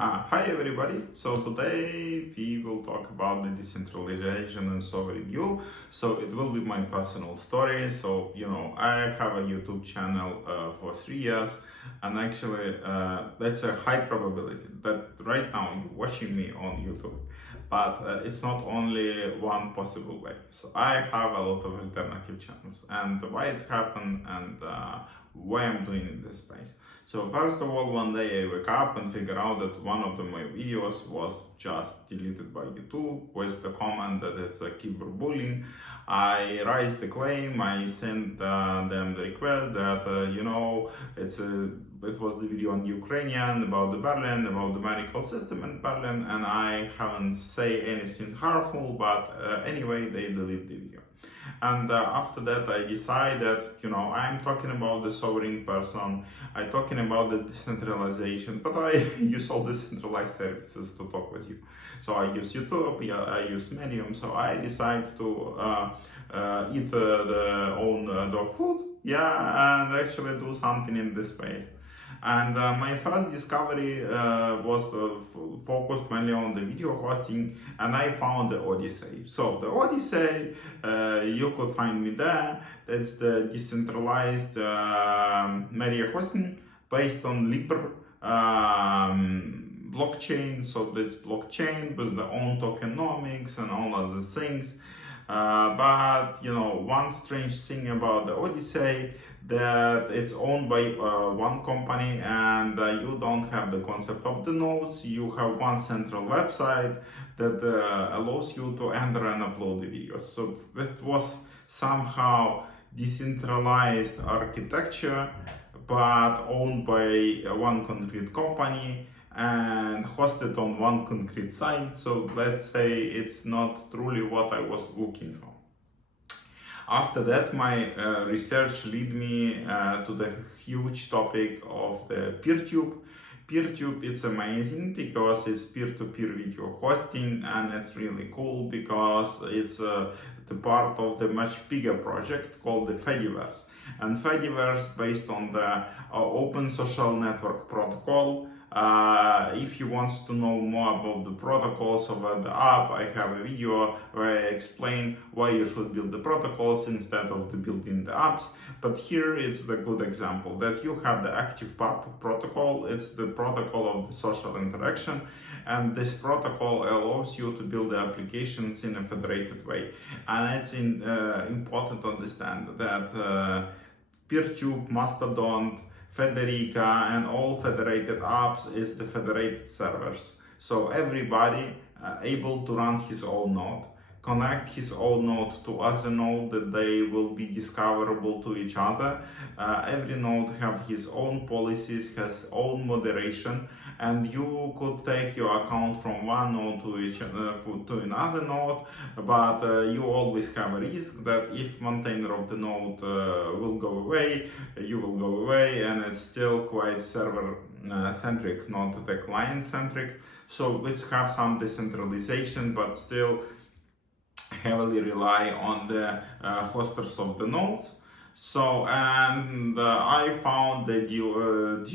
Hi everybody, so today we will talk about the decentralization and overview. So it will be my personal story. So I have a YouTube channel for 3 years, and actually that's a high probability that right now you're watching me on YouTube. But it's not only one possible way. So I have a lot of alternative channels, and why it's happened and why I'm doing in this space. So first of all, one day I wake up and figure out that one of my videos was just deleted by YouTube with the comment that it's a cyberbullying. I raised the claim, I sent them the request that it was the video on Ukrainian about the Berlin, about the medical system in Berlin, and I haven't say anything harmful, but anyway, they delete the video. And after that, I decided, I'm talking about the sovereign person, I'm talking about the decentralization, but I use all decentralized services to talk with you. So I use YouTube, yeah, I use Medium, so I decided to eat the own dog food, yeah, and actually do something in this space. And my first discovery was focused mainly on the video hosting, and I found the Odysee. So the Odysee, you could find me there. That's the decentralized media hosting based on Libra blockchain. So that's blockchain with the own tokenomics and all other things. But one strange thing about the Odysee, that it's owned by one company, and you don't have the concept of the nodes. You have one central website that allows you to enter and upload the videos. So it was somehow decentralized architecture, but owned by one concrete company and hosted on one concrete site. So let's say it's not truly what I was looking for. After that, my research led me to the huge topic of the Peertube. Peertube, it's amazing because it's peer-to-peer video hosting, and it's really cool because it's the part of the much bigger project called the Fediverse. And Fediverse, based on the Open Social Network Protocol. If you want to know more about the protocols of the app, I have a video where I explain why you should build the protocols instead of building the apps. But here is the good example that you have the active protocol. It's the protocol of the social interaction, and this protocol allows you to build the applications in a federated way. And it's important to understand that Peertube, Mastodon, Federica, and all federated apps is the federated servers. So everybody able to run his own node, connect his own node to other node that they will be discoverable to each other. Every node have his own policies, has own moderation, and you could take your account from one node to another node, but you always have a risk that if maintainer of the node will go away, you will go away, and it's still quite server centric, not the client centric. So let's have some decentralization, but still heavily rely on the hosters of the nodes. So, and I found the Diode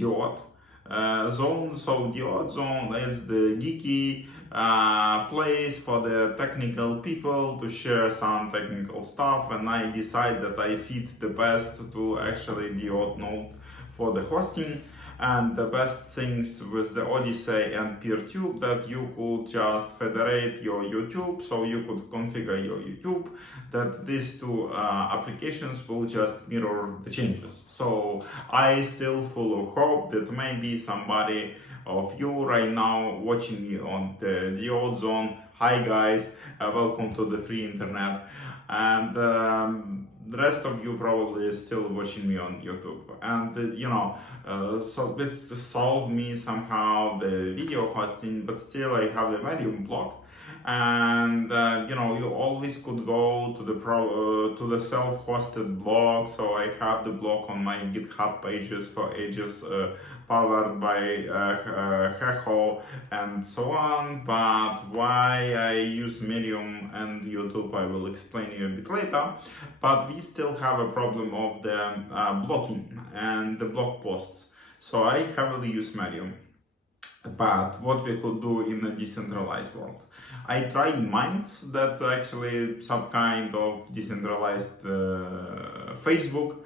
zone. So Diode zone is the geeky place for the technical people to share some technical stuff, and I decided that I fit the best to actually Diode node for the hosting. And the best things with the Odysee and Peertube that you could just federate your YouTube, so you could configure your YouTube that these two applications will just mirror the changes. So I still full of hope that maybe somebody of you right now watching me on the Diode zone. Hi guys, welcome to the free internet. And the rest of you probably is still watching me on YouTube, and so it's to solve me somehow the video hosting, but still I have the Medium block, and you always could go to the self-hosted blog. So I have the blog on my GitHub pages for ages, powered by Heho and so on. But why I use Medium and YouTube, I will explain you a bit later. But we still have a problem of the blocking and the blog posts. So I heavily use Medium. But what we could do in a decentralized world. I tried Minds, that actually some kind of decentralized Facebook,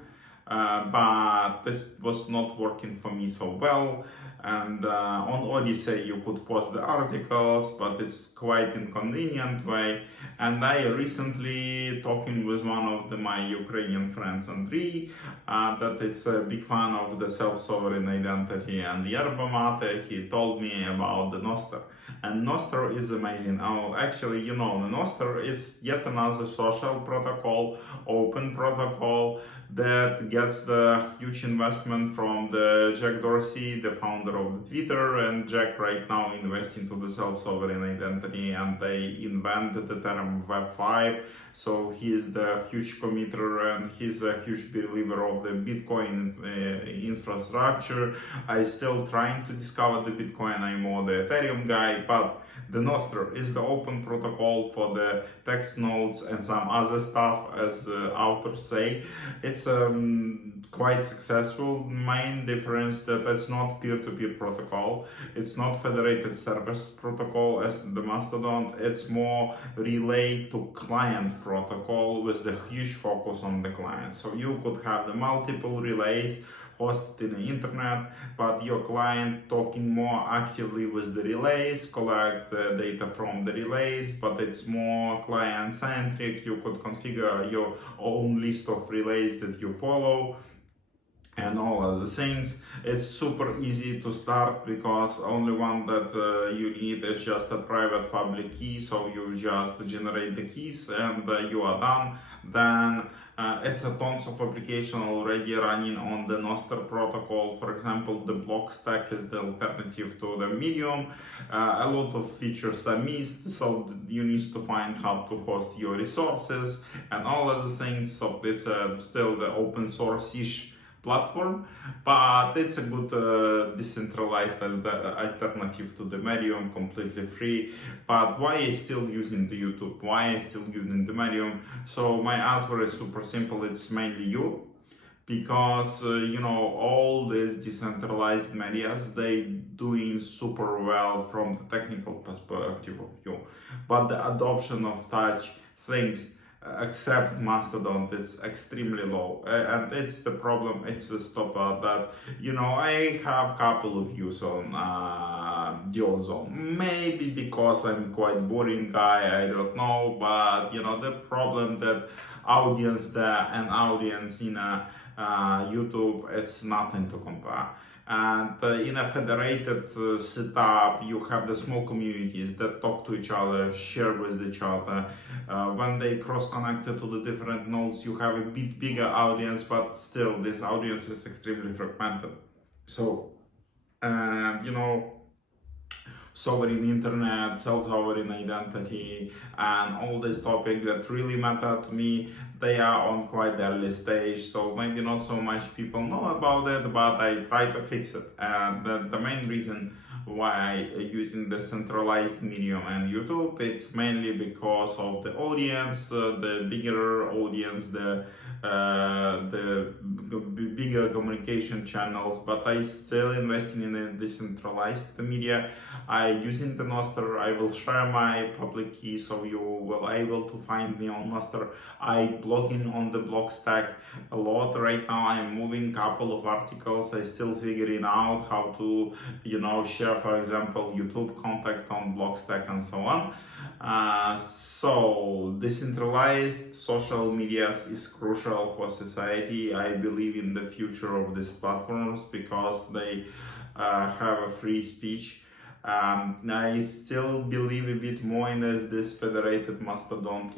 but this was not working for me so well. And on Odysee you could post the articles, but it's quite inconvenient way. And I recently talking with one of my Ukrainian friends, Andriy, that is a big fan of the self-sovereign identity and yerba mate. He told me about the Nostr. And Nostr is amazing. Oh, actually, the Nostr is yet another social protocol, open protocol, that gets the huge investment from the Jack Dorsey, the founder of the Twitter, and Jack right now invests into the self-sovereign identity, and they invented the term Web5. So he is the huge committer and he's a huge believer of the Bitcoin infrastructure. I still trying to discover the Bitcoin. I'm more the Ethereum guy, but the Nostr is the open protocol for the text nodes and some other stuff, as authors say. It's quite successful. Main difference that it's not peer-to-peer protocol. It's not federated service protocol as the Mastodon. It's more relay to client protocol with the huge focus on the client. So you could have the multiple relays hosted in the internet, but your client talking more actively with the relays, collect the data from the relays, but it's more client centric. You could configure your own list of relays that you follow and all other things. It's super easy to start because only one that you need is just a private public key. So you just generate the keys and you are done. Then it's a tons of application already running on the Nostr protocol. For example, the blockstack is the alternative to the Medium. A lot of features are missed, so you need to find how to host your resources and all other things. So it's still the open source-ish platform, but it's a good decentralized alternative to the Medium, completely free. But why I still using the YouTube? Why I still using the Medium? So my answer is super simple. It's mainly you, because all these decentralized medias, they doing super well from the technical perspective of you, but the adoption of such things except Mastodon, it's extremely low, and it's the problem. It's a stopper that I have couple of views on dual zone, maybe because I'm quite boring guy, I don't know, but the problem that audience there and audience in YouTube, it's nothing to compare. And in a federated setup, you have the small communities that talk to each other, share with each other. When they cross-connected to the different nodes, you have a bit bigger audience, but still this audience is extremely fragmented. So, sovereign internet, self-sovereign identity, and all these topics that really matter to me, they are on quite early stage, so maybe not so much people know about it, but I try to fix it. And the main reason why using the centralized Medium and YouTube, it's mainly because of the audience, the bigger audience, the bigger communication channels. But I still investing in a decentralized media. I using the Nostr. I will share my public key, so you will able to find me on Nostr. I blogging on the blockstack a lot right now. I'm moving couple of articles. I still figuring out how to share, for example, YouTube contact on blockstack and so on. So decentralized social media is crucial for society. I believe in the future of these platforms because they have a free speech. I still believe a bit more in this federated Mastodon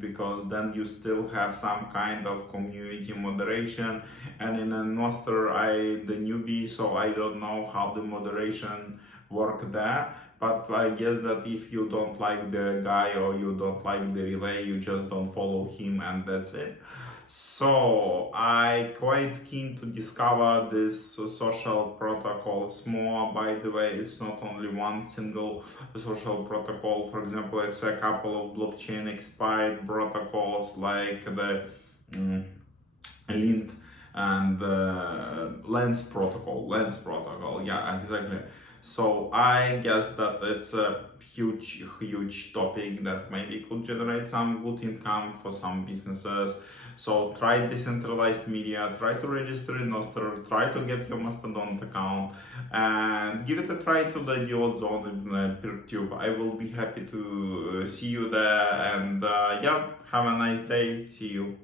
because then you still have some kind of community moderation, and in a Nostr I the newbie, so I don't know how the moderation work there. But I guess that if you don't like the guy or you don't like the relay, you just don't follow him and that's it. So I quite keen to discover this social protocols more. By the way, it's not only one single social protocol. For example, it's a couple of blockchain expired protocols like the Lint and Lens protocol. Yeah, exactly. So I guess that it's a huge topic that maybe could generate some good income for some businesses. So try decentralized media, try to register in Nostr, try to get your Mastodon account, and give it a try to the idiot zone in Peertube. I will be happy to see you there, and yeah, have a nice day. See you.